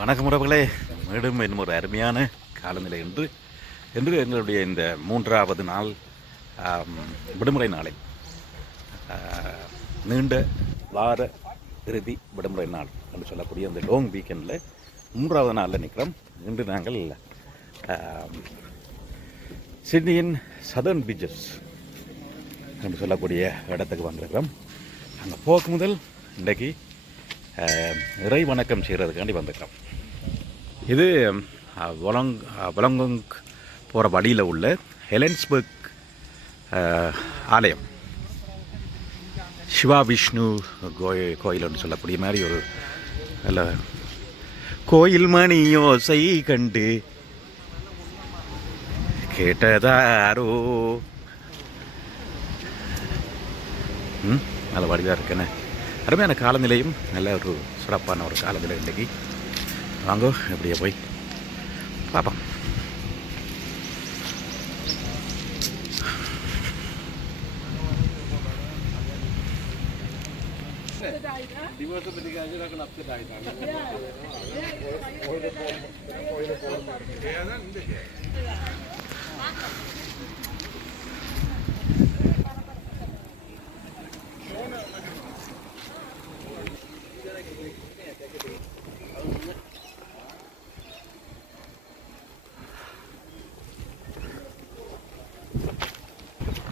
வணக்கம் உறவுகளே, மீண்டும் இன்னும் ஒரு அருமையான காலநிலை என்று எங்களுடைய இந்த 3வது நாள் விடுமுறை நாளை நீண்ட வார இறுதி விடுமுறை நாள் என்று சொல்லக்கூடிய அந்த லாங் வீக்கெண்டில் 3வது நாளில் நிற்கிறோம். இன்று நாங்கள் சிட்னியின் சதர்ன் பீச்சஸ் என்று சொல்லக்கூடிய இடத்துக்கு வந்திருக்கிறோம். அங்கே போக்கு முதல் இன்றைக்கு இறை வணக்கம் செய்கிறதுக்காண்டி வந்திருக்கிறோம். இது வொலோங்கங் போகிற வழியில் உள்ள ஹெலன்ஸ்பர்க் ஆலயம், சிவா விஷ்ணு கோயில்னு சொல்லக்கூடிய மாதிரி ஒரு நல்ல கோயில் மணி யோசை கண்டு கேட்டதாரோ நல்ல வடிவாக இருக்குன்னு அருமையான காலநிலையும் நல்ல ஒரு சிறப்பான ஒரு காலநிலை இன்றைக்கி. வாங்கோ எப்படியே போய் பார்ப்போம்.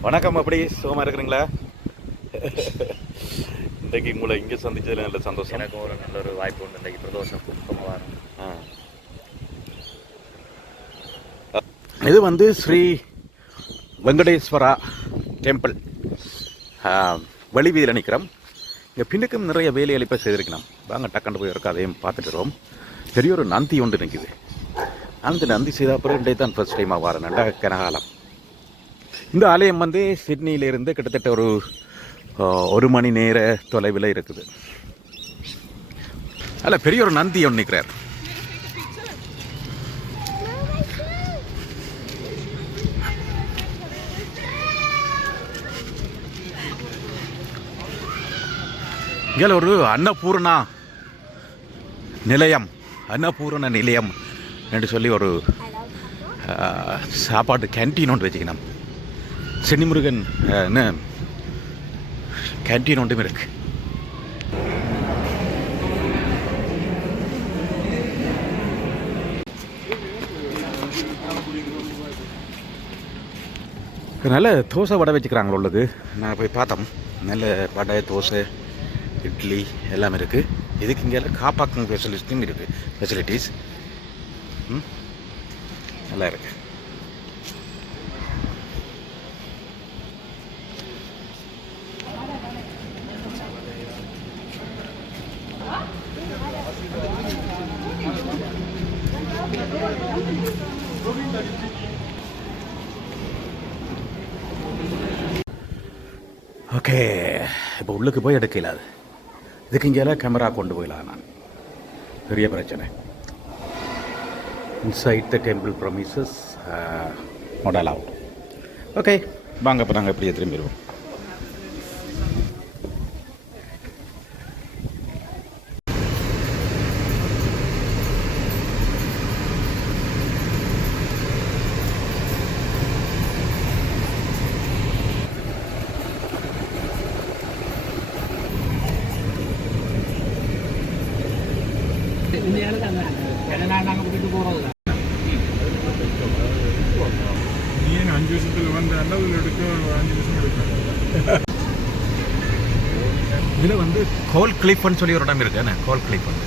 வணக்கம், அப்படி சுகமாக இருக்கிறீங்களா? இன்றைக்கு உங்களை இங்கே சந்திச்சதில் நல்ல சந்தோஷம். எனக்கு ஒரு நல்ல ஒரு வாய்ப்பு உண்டு. இன்றைக்கு பிரதோஷம் கும்பவாரம். இது வந்து ஸ்ரீ வெங்கடேஸ்வரா டெம்பிள் வெளிவீதியில் நிற்கிறோம். இங்கே பின்னுக்கும் நிறைய வேலையளிப்பை செய்திருக்கணும். வாங்க டக்குன்னு போய் இருக்க அதையும் பார்த்துட்டுறோம். பெரிய ஒரு நந்தி ஒன்று நிற்குது. அந்த நந்தி செய்த அப்புறம் இன்றைக்கு தான் ஃபர்ஸ்ட் டைமாக வரேன். நல்ல கனகாலம். இந்த ஆலயம் வந்து சிட்னியிலிருந்து கிட்டத்தட்ட ஒரு மணி நேர தொலைவில் இருக்குது. அதில் பெரிய ஒரு நந்தி ஒன்று நிற்கிறார். இங்கே ஒரு அன்னபூர்ண நிலையம் என்று சொல்லி ஒரு சாப்பாட்டு கேன்டீன் ஒன்று வச்சுக்கணும். சென்னிமுருகன் கேன்டீன் ஒன்றும் இருக்கு. நல்ல தோசை வடை வச்சுக்கிறாங்களோ உள்ளது. நான் போய் பார்த்தோம். நல்ல வடை, தோசை, இட்லி எல்லாமே இருக்குது. இதுக்கு இங்கே காப்பாக்கும் ஃபெசிலிட்டியும் இருக்குது. ஃபெசிலிட்டிஸ் நல்லா இருக்குது. ஓகே, இப்போ உள்ளுக்கு போய் எடுக்கல. அது இதுக்கு இங்கே கேமரா கொண்டு போயிடலாம். நான் பெரிய பிரச்சனை. Inside the temple premises not allowed. Okay, வாங்க இப்போ நாங்கள் எப்படியே திரும்பிடுவோம். இதில் வந்து கோல் கிளிஃப்னு சொல்லி ஒரு இடம் இருக்கு. கோல் கிளிஃப் வந்து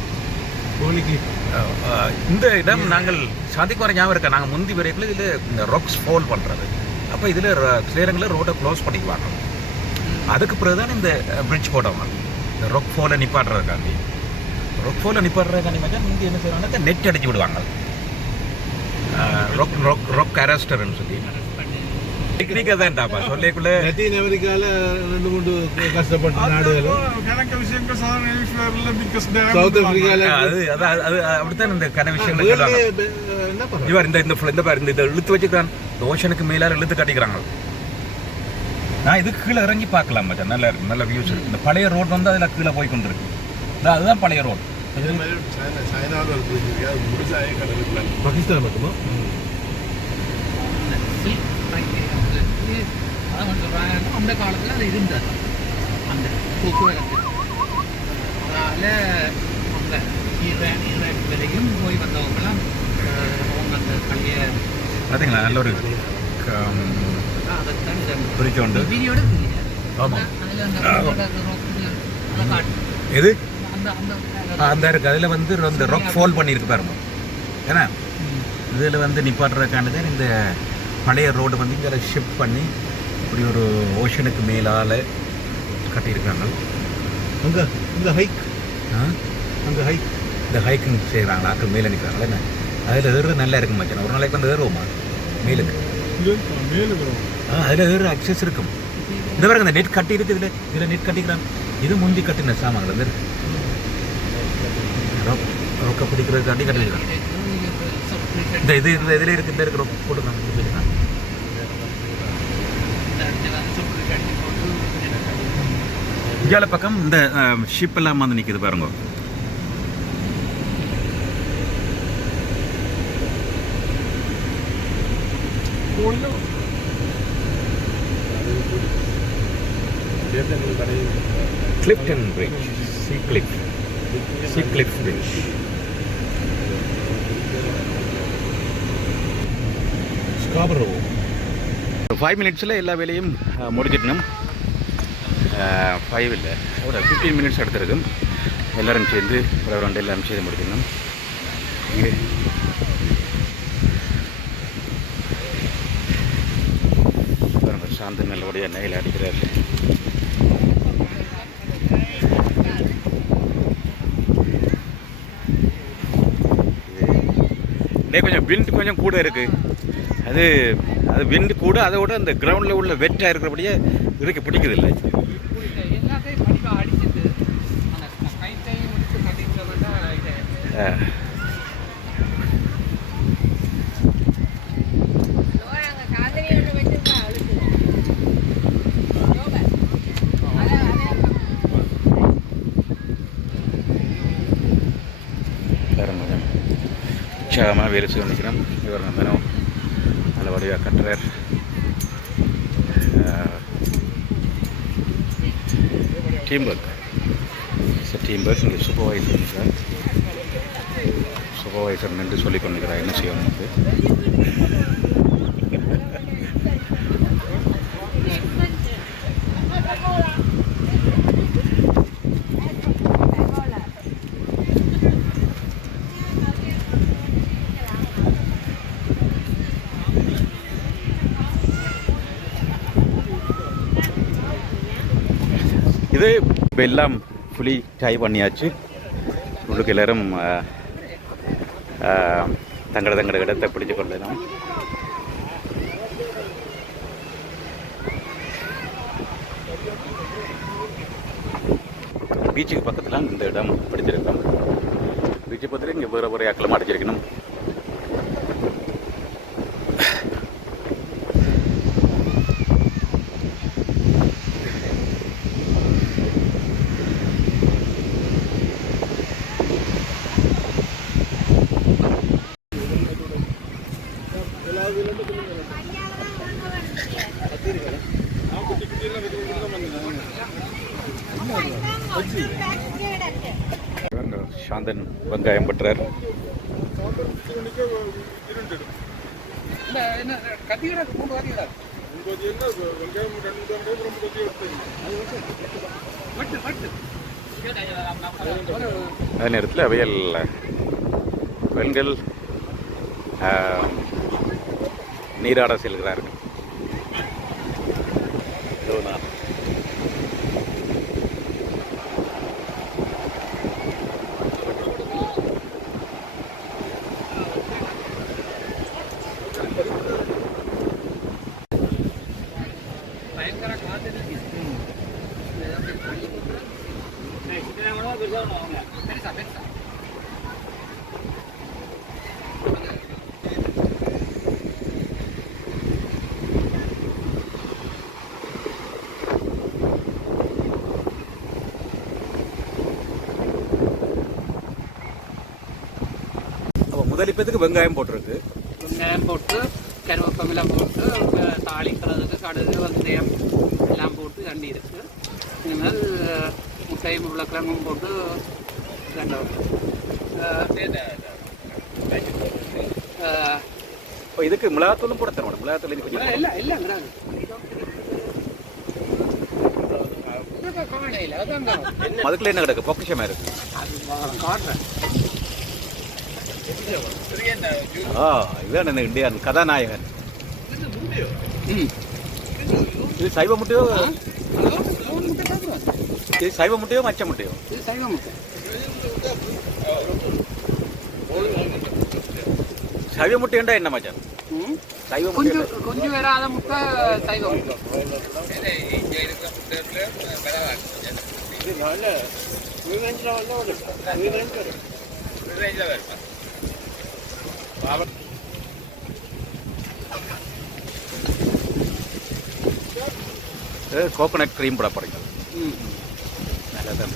இந்த இடம் நாங்கள் சாதிக்கு வர ஞாபகம் இருக்கா? நாங்கள் முந்தி வரைக்குள்ள இதில் இந்த ராக்ஸ் ஃபால் பண்ணுறது. அப்போ இதில் சில இடங்களில் ரோட்டை க்ளோஸ் பண்ணிக்குவாங்க. அதுக்கு பிறகு தான் இந்த பிரிட்ஜ் போட்டவங்க இந்த ராக் ஃபாலை நிப்பாட்டுறதுக்காண்டி மட்டும் முந்தி என்ன செய்வாங்க, நெட் அடிச்சு விடுவாங்க. ராக் அரெஸ்டர்னு சொல்லி டெக்னிக்கா தான்டாப்பா சொல்லிக்குள்ள லத்தீன் அமெரிக்கால 2-3 கஷ்டப்பட்ட நாடுகளும் சவுத் ஆப்பிரிக்கால அது அப்படித்தான் இந்த கன விஷயங்கள் இவர் இந்த இழுத்து வச்சுக்கிறான். ஓஷனுக்கு மேலார இழுத்து கட்டிக்கிறாங்க. நான் இதுக்கு கீழே இறங்கி பார்க்கலாம் மச்சான். நல்ல வியூஸ் இருக்கு. இந்த பழைய ரோடு வந்து அதில் கீழே போய் கொண்டிருக்கு. அதுதான் பழைய ரோடு. அதே மாதிரி சைனாவில் இருக்கு அது முழுசாக கடலுக்குள்ள பாகிஸ்தான் மட்டுமா அந்த காலத்தில் அது இருந்தது அந்த போக்குவரத்து அதனால் அந்த ஈராக் வரைக்கும் போய் வந்தவங்கலாம் அவங்க அந்த பள்ளியை பார்த்தீங்களா நல்ல ஒரு அதைத்தான் பிரிட்ஜ் உண்டு வீடியோட ஆமாம் அதில் அந்த காட்டு எது அந்த அந்த இருக்குது அதில் வந்து அந்த ராக் ஃபால் பண்ணியிருக்கு பாருங்க ஏன்னா இதில் வந்து நிப்பாட்டுறதுக்கானது இந்த பழைய ரோடு வந்து இங்கே ஷிஃப்ட் பண்ணி இப்படி ஒரு ஓஷனுக்கு மேலால் கட்டியிருக்காங்க அங்கே இந்த ஹைக் அங்கே ஹைக் இந்த ஹைக்கிங் செய்கிறாங்களா அப்புறம் மேலே நிற்கிறாங்களா என்ன அதில் ஏறுறது நல்லா இருக்கும் மச்சான் ஒரு நாளைக்கு வந்து ஏறுவோமா மேலுக்கு மேலே வரும் அதில் ஏறுற அக்சஸ் இருக்கும் இந்த பாருங்க இந்த நெட் கட்டி இருக்குது இதில் நெட் கட்டிக்கிறாங்க இது முந்தி கட்டின சாமான்கள் வந்து ரொக்க பிடிக்கிறதுக்காண்டி கட்டிருக்காங்க இந்த இதில் இருக்கு இந்த இருக்கிற போட்டுருக்காங்க இந்தியால பக்கம் இந்த ஷிப் எல்லாம் வந்து நிற்கிது பாருங்க Clifton Bridge, Sea Cliff Bridge. Scarborough. 5 minutes எல்லா வேலையும் முடிஞ்சிட்டணும் 5 இல்லை ஒரு 15 minutes எடுத்துருக்கும் எல்லோரும் சேர்ந்து ஒரு ரெண்டு எல்லாம் செய்து முடிக்கணும் இங்கே சாந்த நல்லபடிய நெயில் அடிக்கிறார் இதே கொஞ்சம் விண்ட் கொஞ்சம் கூட இருக்குது அது விண்டு கூட அதோட அந்த கிரவுண்டில் உள்ள வெட்டாக இருக்கிறபடியே இறக்கி பிடிக்குது இல்லை உற்சாகமாக வேலை செய்ய நினைக்கிறோம் இவர் நம்ம நல்லபடியாக கட்டுறார் டீம் ஒர்க் இங்கே சூப்பர்வைசர் நின்று சொல்லிக் கொண்டிருக்கிறார் என்ன செய்யணும் இது இப்போ எல்லாம் ஃபுல்லி டை பண்ணியாச்சு உங்களுக்கு எல்லோரும் தங்களோட இடத்தை பிடிச்சு கொள்ளலாம் பீச்சுக்கு பக்கத்தில் இந்த இடம் பிடிச்சிருக்கோம் பீச்சு பக்கத்தில் இங்கே வேறு ஆக்கில் அடிச்சிருக்கணும் சாந்தன் வெங்காயம் பற்றார் அதே நேரத்தில் அவையல் பெண்கள் நீராட செல்கிறார்கள் முதலிப்பத்துக்கு வெங்காயம் போட்டிருக்கு. வெங்காயம் போட்டு கருவேப்பமிலம் போட்டு தாளிக்கிறதுக்கு கடுகு வெந்தயம் எல்லாம் போட்டு தண்ணி இருக்கு. இனிமேல் முட்டையும் உருளைக்கிழங்கும் போட்டு இப்போ இதுக்கு மிளகாத்தூளும் போட தரணும். மிளகாத்தூள் இது கொஞ்சம் இல்லை இல்லைங்கிறாங்க காணையில் அதான் அதுக்குள்ள என்ன கிடக்கு? பொக்கிஷமா இருக்கு. காட்டுறேன். இதுதான் இந்த இந்தியன் கதாநாயகன். இது சைவ முட்டையோ? இது சைவ முட்டையோ மச்ச முட்டையோ? இது சைவ முட்டை. சைவ முட்டைண்டா என்ன மச்சான்? சைவ முட்டை கொஞ்சம் கொஞ்சம் வராத முட்டை சைவ முட்டை. கோகோனட் க்ரீம் போட போறீங்க. நல்லா தான்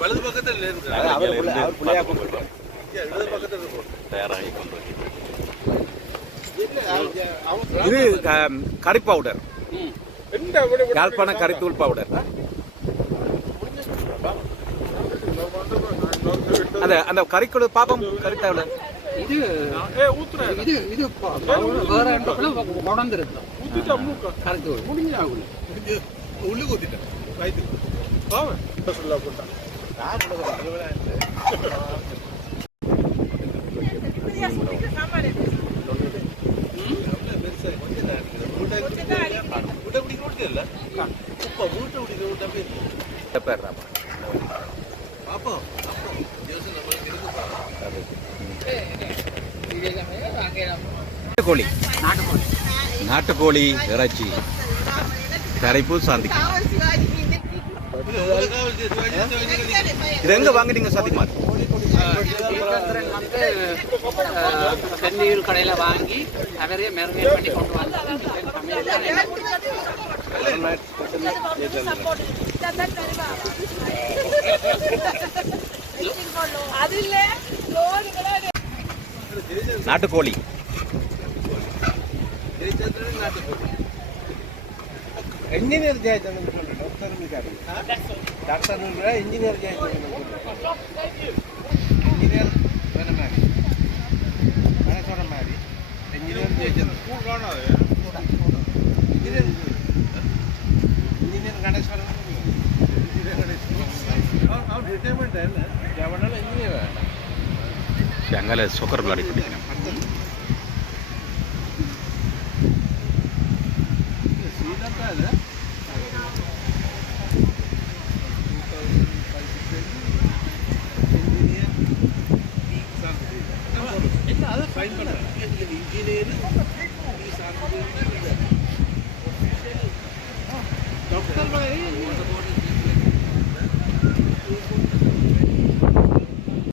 வலது பக்கத்தில் தயாராகி கொண்டு இது கறி பவுடர், யாழ்ப்பாண கறித்தூள் பவுடர். அந்த அந்த கறிக்குழு பாப்பம் கறித்தாவில் இது இது இது வேற இடத்துல உடந்திருக்கு கருத்து முடிஞ்சாகுது. உள்ளு ஊத்திட்டேன் வயிற்றுக்கு சொல்ல போட்டான். நாட்டுக்கோழி, நாட்டுக்கோழி இறைச்சி கரைப்பு சாந்தி. இது எங்க வாங்கினீங்க சத்தியகுமார்? சென்னையூர் கடையில் வாங்கி அவரே மெரினேட் பண்ணி கொண்டு வந்தாங்க. நாட்டுக்கோழி ಇಂಜಿನಿಯರ್ ಜಯಚಂದ್ರ ಡಾಕ್ಟರ್ ಮಿಗಾರಿ ಡಾಕ್ಟರ್ ಇಂಜಿನಿಯರ್ ಜಯಚಂದ್ರ ಇಂಜಿನಿಯರ್ ವನಮಾರಿ ಗಣೇಶ್ವರ ಮಾರಿ engineer Jayachandra engineer Ganeshwara retirement ಜವನಲ್ಲ ಇಂಜಿನಿಯರ್ ഞങ്ങൾ സോക്കർ വിളാടി കുടിക്കണം.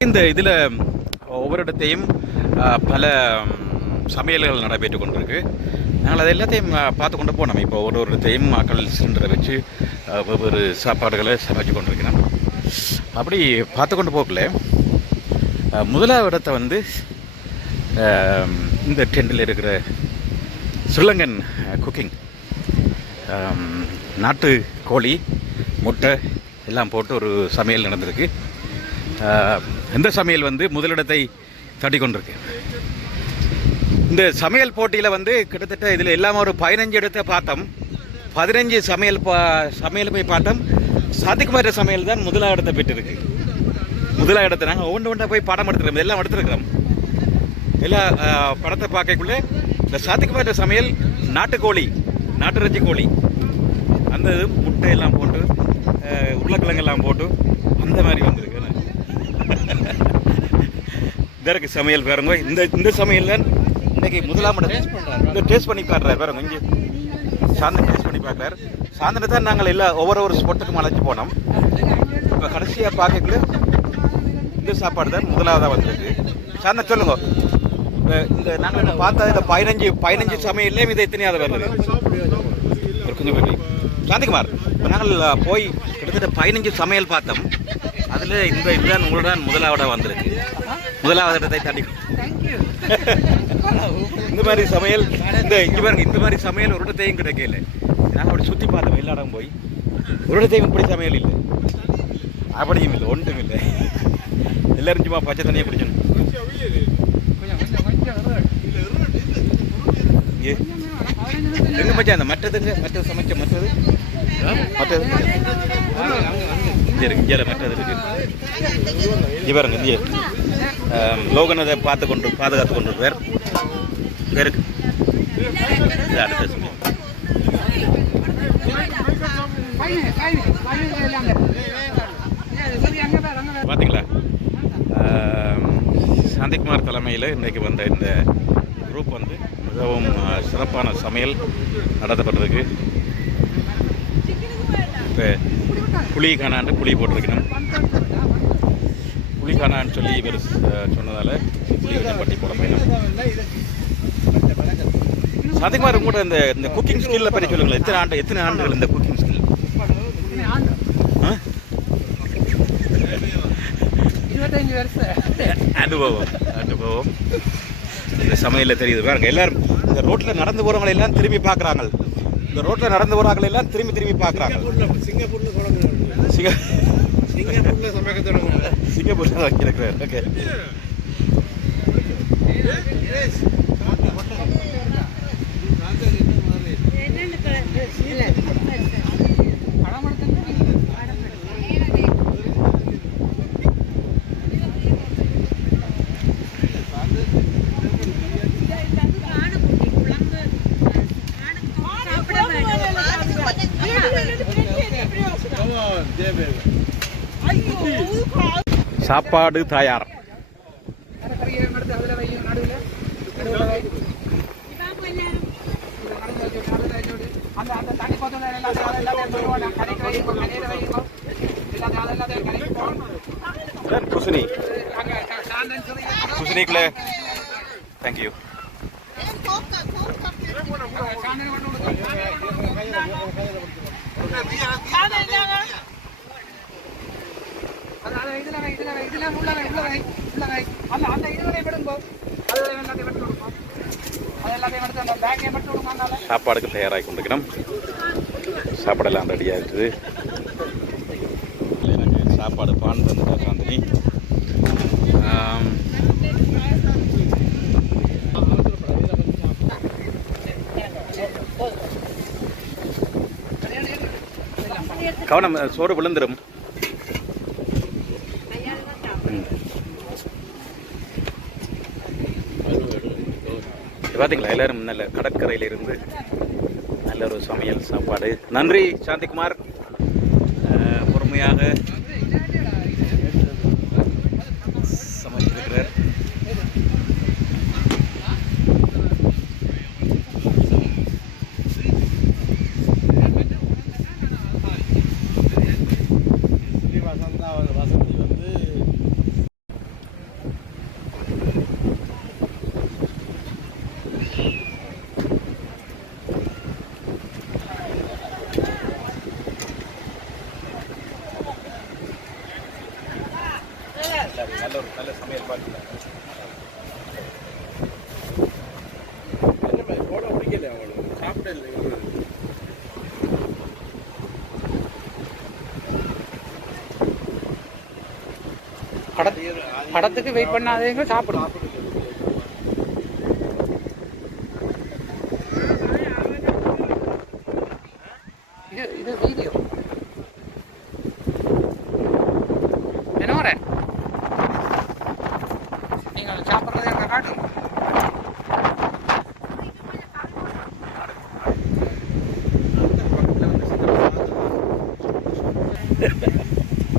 இந்த இதில் ஒவ்வொரு இடத்தையும் பல சமையல்கள் நடைபெற்று கொண்டிருக்கு. நாங்கள் அதை எல்லாத்தையும் பார்த்து கொண்டு போனோம். இப்போ ஒரு இடத்தையும் மக்கள் சிலிண்டரை வச்சு ஒவ்வொரு சாப்பாடுகளை சமைச்சு கொண்டிருக்கிறோம். அப்படி பார்த்து கொண்டு போகல முதலாவது இடத்தை வந்து இந்த டெண்டில் இருக்கிற ஸ்ரீலங்கன் குக்கிங், நாட்டு கோழி முட்டை எல்லாம் போட்டு ஒரு சமையல் நடந்திருக்கு. இந்த சமையல் வந்து முதலிடத்தை தட்டி கொண்டிருக்கு. இந்த சமையல் போட்டியில் வந்து கிட்டத்தட்ட இதில் எல்லாமே ஒரு 15 இடத்தை பார்த்தோம். 15 சமையல் போய் பார்த்தோம். சாதிக்குமார சமையல் தான் முதலாவது இடத்தை பெற்றிருக்கு. முதலாவது இடத்தை நாங்கள் ஒவ்வொன்றா போய் படம் எடுத்துருக்கோம், எல்லாம் எடுத்துருக்கிறோம். எல்லா படத்தை பார்க்கக்குள்ளே இந்த சாதிக்குமார சமையல் நாட்டுக்கோழி, நாட்டு இறைச்சி கோழி, அந்த இது முட்டையெல்லாம் போட்டு உருளைக்கிழங்கெல்லாம் போட்டு அந்த மாதிரி வந்திருக்கு. இதற்கு சமையல் பாருங்க. இந்த சமையல் தான் இன்னைக்கு முதலாம் இடம் டேஸ்ட் பண்ணி பார்க்குறாரு பாருங்க. இங்கே சாந்தன் டேஸ்ட் பண்ணி பார்க்குறாரு. சாந்தனை தான் நாங்கள் எல்லாம் ஒவ்வொரு ஸ்பாட்டுக்கும் அழைச்சி போனோம். இப்போ கடைசியாக பார்க்கக்குள்ள இந்த சாப்பாடு தான் முதலாவதாக வந்திருக்கு. சாந்தன் சொல்லுங்க, இந்த நாங்கள் பார்த்தா இந்த 15 சமையல்லையும் இது எத்தனையாவது வருது? ஒரு கொஞ்சம் சாந்திக்குமார், இப்ப நாங்கள் போய் கிட்டத்தட்ட 15 சமையல் பார்த்தோம். அதில் இதுதான் உங்களுடன் முதலாவதாக வந்திருக்கு. முதலாவது இடத்தை தாண்டி தேங்க்யூ. இந்த மாதிரி சமையல் இங்கே பாருங்க, இந்த மாதிரி சமையல் ஒரு இடத்தையும் கிடைக்கல. நாங்கள் அப்படி சுற்றி பார்த்தோம் எல்லா இடம் போய், ஒரு இடத்தையும் இப்படி சமையல் இல்லை, அப்படியும் இல்லை, ஒன்றும் இல்லை. எல்லாரும் சும்மா பச்சை தண்ணியை குடிக்கணும். எங்க மச்சான் அந்த மற்றது சமைச்ச மற்றது இங்கே மற்றது இருக்கு. இவருங்க இங்கே லோகன் அதை பாதுகாத்து கொண்டு பேர் இருக்கு. அடுத்த சமயம் பார்த்தீங்களா, சாந்திக்குமார் தலைமையில் இன்றைக்கு வந்த இந்த குரூப் வந்து மிகவும் சிறப்பான சமையல் நடத்தப்பட்டிருக்கு. இப்போ புளி காணாண்டு புளி போட்டிருக்கணும். புளி காணான்னு சொல்லி இவர் சொன்னதால் புளி கொஞ்சம் பட்டி போட வேணும். சாந்திக்குமார் கூட இந்த குக்கிங் ஸ்கில்லை பற்றி சொல்லுங்களேன். எத்தனை ஆண்டுகள் இந்த குக்கிங் ஸ்கில்? 25 வருஷம் அனுபவம் இந்த சமையலில் தெரியுது. பாருங்க, எல்லாரும் இந்த ரோட்டில் நடந்து போகிறவங்களை எல்லாம் திரும்பி பார்க்குறாங்க. இந்த ரோட்டில் நடந்து போகிறாங்க எல்லாம் திரும்பி பார்க்குறாங்க. சிங்கப்பூர்ல சமைக்க தொடங்குறாங்க. சிங்கப்பூரில் வைக்கிறார். ஓகே, சாப்பாடு தயார். குசினிக்குள்ள தேங்க்யூ. சாப்பாடுக்கு தயாராகி கொண்டிருக்கணும். சாப்பாடெல்லாம் ரெடியாக இருக்குது. எனக்கு சாப்பாடு பான் தந்துட்டா சாந்தினி. கவனம், சோறு விழுந்துடும். பார்த்தீங்களா, எல்லாரும் நல்ல கடற்கரையில் இருந்து நல்ல ஒரு சமையல் சாப்பாடு. நன்றி சாந்திக்குமார், பொறுமையாக சமைச்சிருக்கிறார். வசந்தி வந்து நல்ல சமையல் பார்த்து போட பிடிக்கல, அவங்களுக்கு சாப்பிட இல்லை. படத்துக்கு வெயிட் பண்ணாதீங்க, சாப்பிடும். இது வீடியோ என்ன வரேன், நீங்கள் சாப்பிட்றதை அங்கே காட்டுங்க.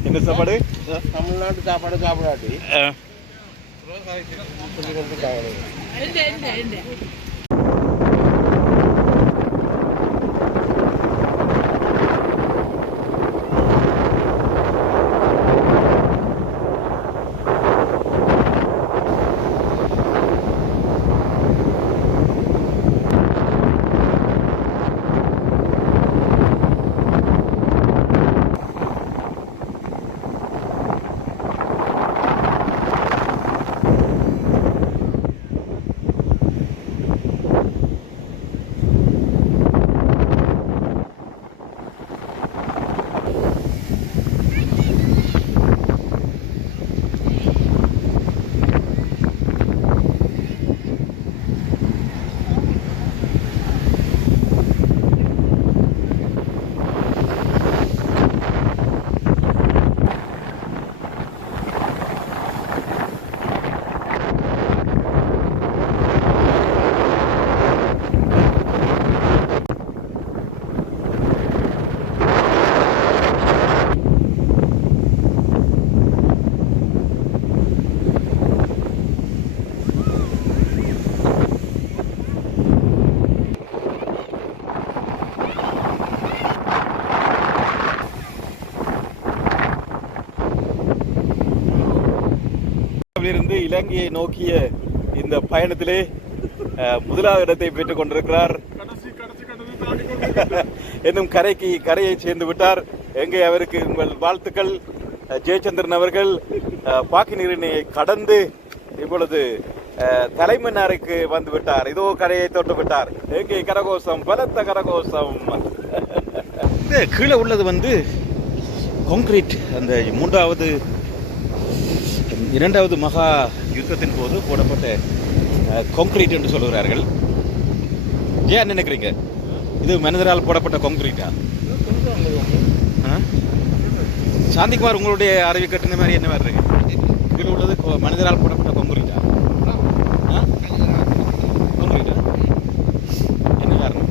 என்ன சாப்பாடு? தமிழ்நாட்டு சாப்பாடு சாப்பிடாட்டி இருந்து இலங்கையை நோக்கிய இந்த பயணத்திலே முதலாவது இடத்தை பெற்றுக் கொண்டிருக்கிறார். இன்னும் கரையை சேர்ந்து விட்டார். எங்கே அவருக்கு உங்கள் வாழ்த்துக்கள். ஜெயச்சந்திரன் அவர்கள் பாக்கினீரினை கடந்து இப்பொழுது தலைமன்னாருக்கு வந்து விட்டார். இதோ கரையை தொட்டு விட்டார். எங்கே கரகோஷம், பலத்த கரகோஷம். கீழே உள்ளது வந்து கான்கிரீட். அந்த இரண்டாவது மகா யுத்தத்தின் போது போடப்பட்ட கான்கிரீட் என்று சொல்கிறார்கள். ஏன் நினைக்கிறீங்க? இது மனிதரால் போடப்பட்ட கான்கிரீட்டா? சாந்திக்குமார், உங்களுடைய அறிவு கட்டுன மாதிரி என்ன மாதிரி இருக்கு? கீழே உள்ளது மனிதரால் போடப்பட்ட கான்கிரீட்டா? கான்கிரீட்டா? என்ன காரணம்?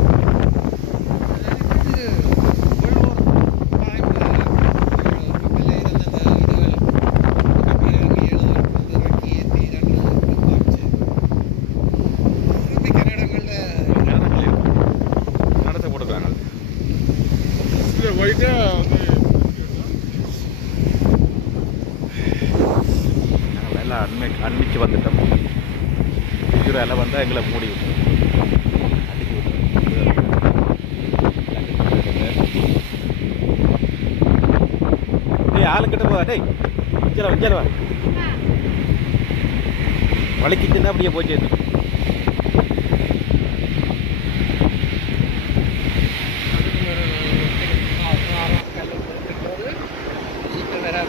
அன்னைக்கு வந்துட்டோம். இதில் வந்தால் எங்களை மூடி விட்டோம். ஆளுக்கிட்ட போ. டேய் வா வலிக்கிச்சுன்னா அப்படியே போச்சு.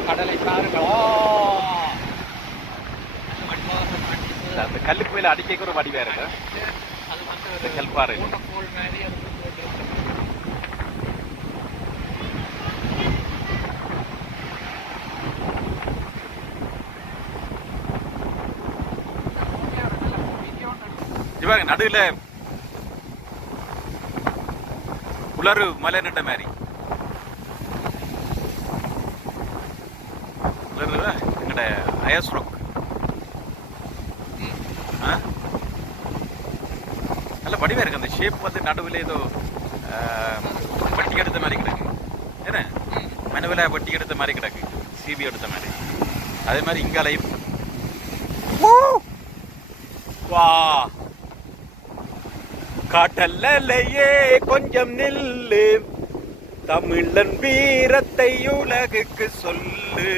கடலை சாருங்களா அந்த கல்லுக்கு மேல அடிக்க ஒரு வடி வேற அது வந்து கல்பாறை. இவங்க நடுவில் உலரு மலை நிட்ட மாதிரி எங்கட அயஸ்ரோக் நல்ல வடிவா இருக்கு. அந்த ஷேப் வந்து நடுவில் ஏதோ வட்டி எடுத்த மாதிரி கிடக்கு. ஏன்னா மனுவில் வட்டி எடுத்த மாதிரி கிடக்கு, சிபி எடுத்த மாதிரி. அதே மாதிரி இங்காலையும் வா காட்டல்லையே கொஞ்சம் நில்லு, தமிழன் வீரத்தை உலகுக்கு சொல்லு,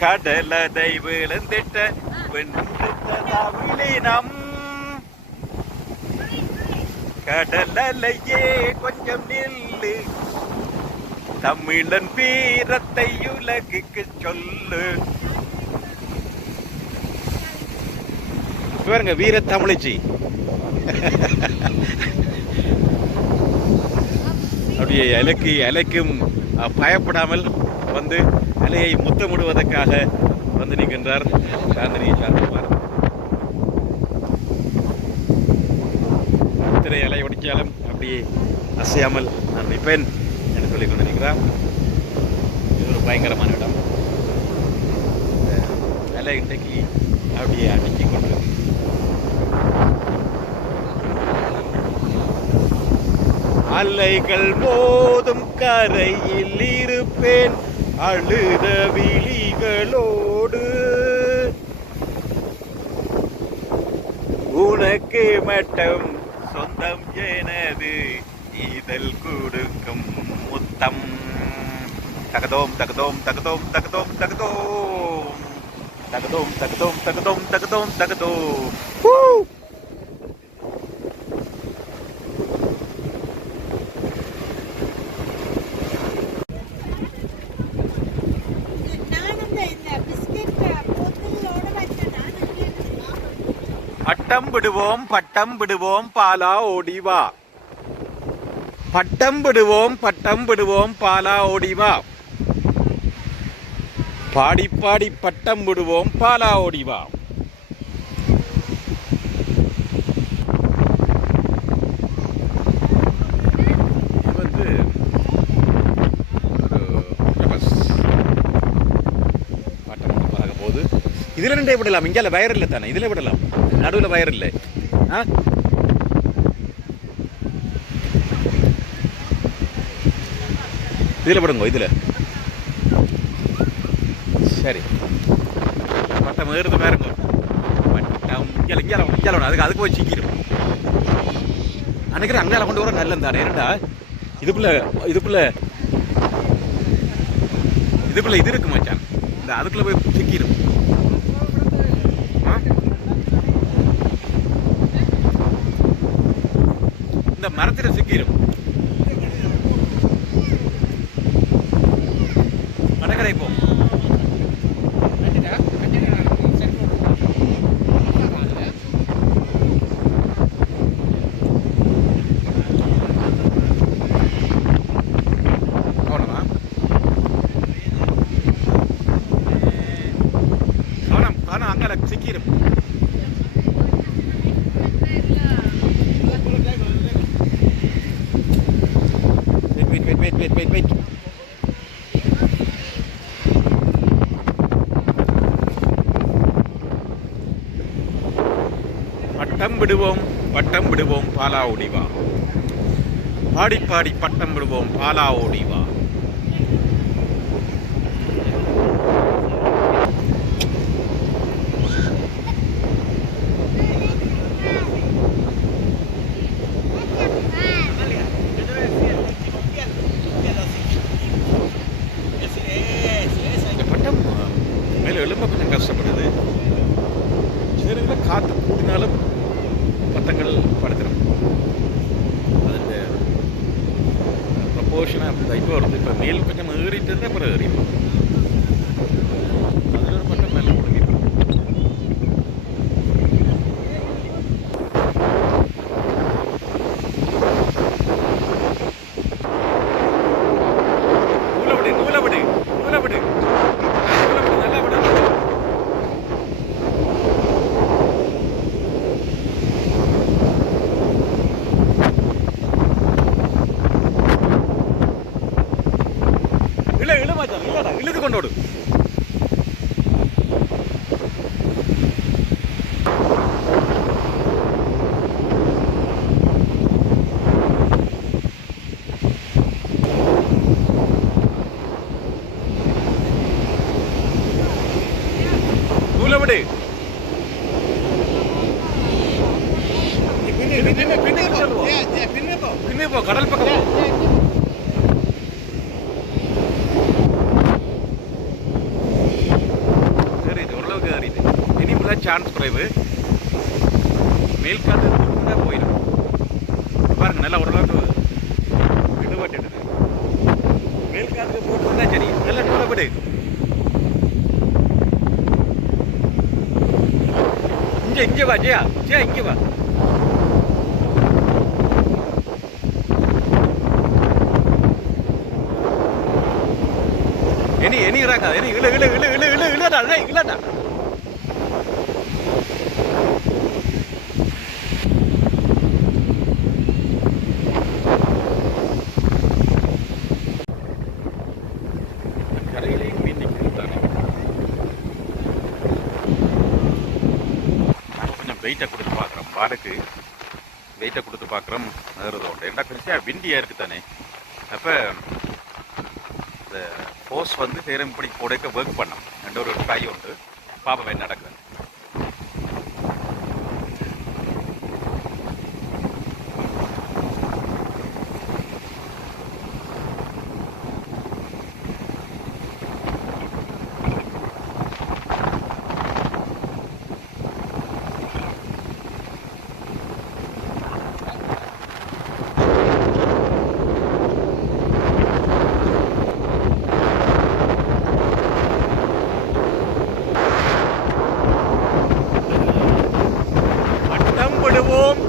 கடலதை விழுந்திட்ட வெண்ணினம், கடலையே கொஞ்சம் நில்லு, தமிழன் வீரத்தை உலகுக்கு சொல்லு. பாருங்க, வீர தமிழச்சி அப்படியே அலைக்கும் பயப்படாமல் வந்து அலையை முத்தமிடுவதற்காக வந்து நிற்கின்றார் சாந்தினி சாந்தகுமார். திரை அலை ஒடிச்சாலும் அப்படியே அசையாமல் நான் நிற்பேன் என்று சொல்லிக் கொண்டு நிற்கிறார். இது ஒரு பயங்கரமான இடம். அலை இன்றைக்கு அப்படியே அடிச்சு கொண்டு அலைகள் மோதும் கரையில் இருப்பேன் அழுத விழிகளோடு, உனக்கு மட்டும் சொந்தம் எனது இதழ் கொடுக்கும் முத்தம். தகதோம் தகதோம் தகதோம் தகதோம் தகதோம் தகதோம் தகதோம் தகதோம் தகதோம் தகதோம். பட்டம் விடுவோம் பட்டம் விடுவோம் பாலா ஓடிவா, பட்டம் விடுவோம் பட்டம் விடுவோம் பாலா ஓடிவா, பாடி பாடி பட்டம் விடுவோம் பாலா ஓடிவா. இதுல ரெண்டே விடலாம். இங்கே வயர் இல்லை தானே, இதுல விடலாம். நடுவில் வயர் இல்லை. இதுல விடுங்க. இதுல சரி. பட்டம் ஏறுது பாருங்க. பட்டம் இங்கே அதுக்கு போய் சிக்கிடும். அன்னைக்கு அங்கே கொண்டு வர நல்லது தானே. ஏன்டா இதுக்குள்ள இது இருக்கு மச்சான். இந்த அதுக்குள்ள போய் சிக்கிடும். இந்த மரத்தில் சிக்கிடும். கடற்கரை போ. சிக்கிடும். வெயிட். பட்டம் விடுவோம் பாலா ஓடிவா. பாடி பட்டம் விடுவோம் பாலா ஓடிவா. எலும்ப கொஞ்சம் கஷ்டப்படுது. சிறுவில் காற்று கூடினாலும் பட்டங்கள் படுத்துடும். அதில் ப்ரப்போர்ஷனாக அப்படி இப்போ வருது. இப்போ மேல் கொஞ்சம் ஏறிட்டு இருந்தால் அப்புறம் ஏறிடும். அதில் ஒரு பட்டம் மேலே ஒடுங்கிடும். நூலை விடு. இழுத்து கொண்டோடு. நூலவிடு. பின்னே போ. கடல் பக்கம். சான்ஸ் குறைவு. மேல் காற்று தான் போயிடும். பாருங்க நல்லா ஓரளவுக்கு விடுபட்டுடுது. மேல் காற்று போட்டுருந்தா சரி. நல்லா நூலை விடு. இங்கே வா ஜெயா. இங்கே வா. இனி இறாக்கா. இழுடா. கரையிலையும் மீன் நிற்கிறது தானே. நாங்கள் கொஞ்சம் வெயிட்டை கொடுத்து பார்க்குறோம். பாலுக்கு வெயிட்டை கொடுத்து பார்க்குறோம். நகர்றதோட என்ன பெருசாக விண்டியாக இருக்குது தானே. அப்போ இந்த ஃபோர்ஸ் வந்து சேரம் இப்படி போடைக்க ஒர்க் பண்ணோம். ஒரு ட்ரை உண்டு. பாப்பா என்ன நடக்குது.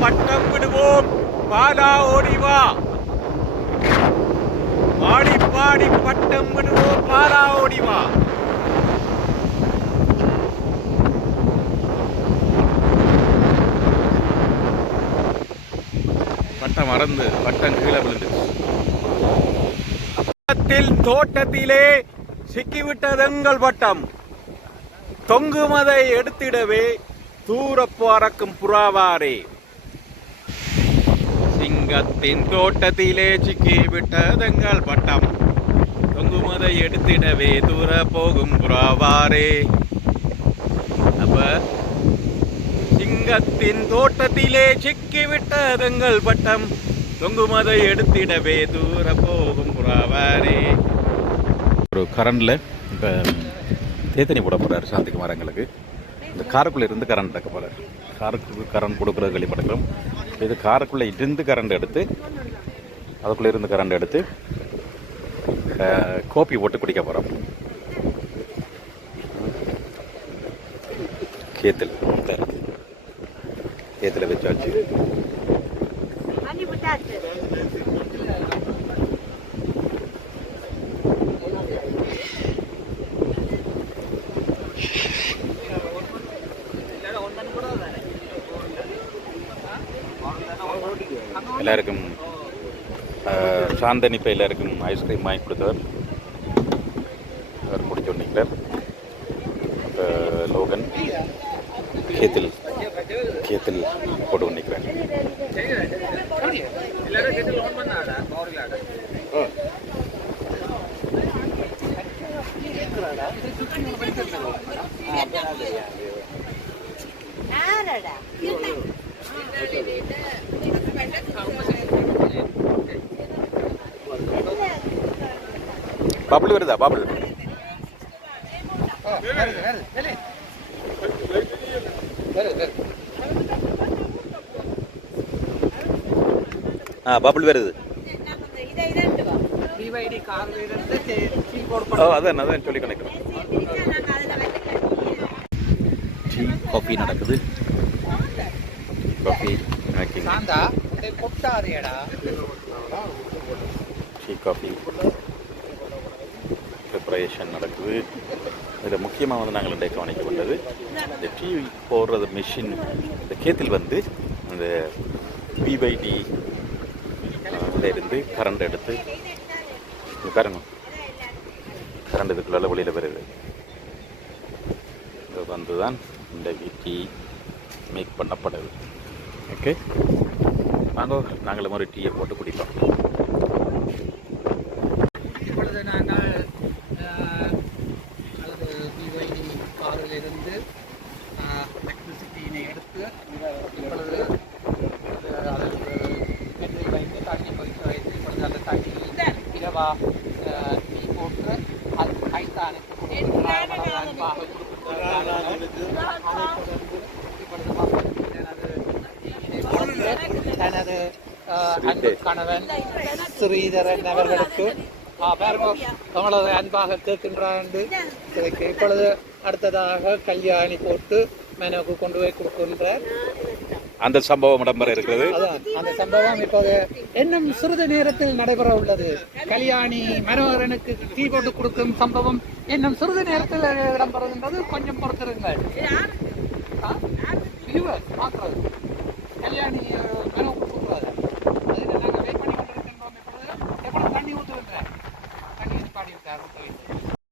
பட்டம் விடுவோம் பாலா ஓடிவா. பாடி பட்டம் விடுவோம் பாலா ஓடிவா. பட்டம் மறந்து பட்டம் கீழே விழுந்து தோட்டத்திலே சிக்கிவிட்டதெங்கள் பட்டம். தொங்குமதை எடுத்திடவே தூர பறக்கும் புறாவாரே. சிங்கத்தின் தோட்டத்திலே சிக்கி விட்டதெங்கள் பட்டம். தொங்குமதை எடுத்திடவே தூர போகும் புறாவாரே. சிங்கத்தின் தோட்டத்திலே சிக்கிவிட்டதங்கள் பட்டம் தொங்குமதை எடுத்திடவே தூர போகும் புறாவாரே. ஒரு கரண்டில் இப்போ தேத்தனி போட போகிறார் சாந்திக்குமார் எங்களுக்கு. இந்த காருக்குள்ளே இருந்து கரண்ட் எடுக்க போகிறார். காருக்கு கரண்ட் கொடுக்குறது வெளிப்படுக்கிறோம். இது காருக்குள்ளே இருந்து கரண்ட் எடுத்து அதுக்குள்ளே இருந்து கரண்ட் எடுத்து கோப்பி போட்டு குடிக்க போகிறோம். கேத்தில் கேத்தில் வச்சாச்சு. எல்லாருக்கும் சாந்தனி இப்போ எல்லாருக்கும் ஐஸ்கிரீம் வாங்கி கொடுத்தவர் அவர் முடிச்சு நிற்கிறார். லோகன் கேத்தில் போட்டு நிற்கிறார். பபுள் வருதா? பபுள் பபுள் வருது. அதான் சொல்லி கணக்கிறேன். டீ காஃபி நடக்குது. Coffee making, tea coffee preparation நடக்குது. இதில் முக்கியமாக வந்து நாங்கள் இன்றைக்கு கவனிக்கப்பட்டது இந்த டீ போடுறது மிஷின். இந்த கேத்தில் வந்து அந்த பிவைடி இருந்து கரண்ட் எடுத்து பாருங்க, கரண்ட் இதுக்குள்ள வெளியில் வருது. இது வந்து தான் இந்த டீ மேக் பண்ணப்படுது. ஓகே, வாங்க நாங்களும் ஒரு டீயை போட்டு குடிப்போம். இப்பொழுது நாங்கள் பிவைடி காரிலிருந்து எலக்ட்ரிசிட்டியினை எடுத்து இப்பொழுது அதற்கு பெட்ரோல் வைத்து தண்ணி கொதிக்க வைத்து இப்பொழுது அந்த தண்ணி இரவா டீ போட்டு அது கைத்தானுக்கு தனது அன்பு கணவன் ஸ்ரீதரன் அவர்களுக்கு தங்களது அன்பாக கேட்கின்றார். இப்பொழுது அடுத்ததாக கல்யாணி போட்டு மெனுக்கு கொண்டு போய் கொடுக்கின்றார். அந்த சம்பவம் இடம்பெற இருக்கிறது. அந்த சம்பவம் இப்போது இன்னும் சிறிது நேரத்தில் நடைபெற உள்ளது. கல்யாணி மனோகரனுக்கு டீ போட்டு கொடுக்கும் சம்பவம் இன்னும் சிறிது நேரத்தில் இடம்பெறுகின்றது. கொஞ்சம் பொறுத்திருங்கள். பார்க்கிறது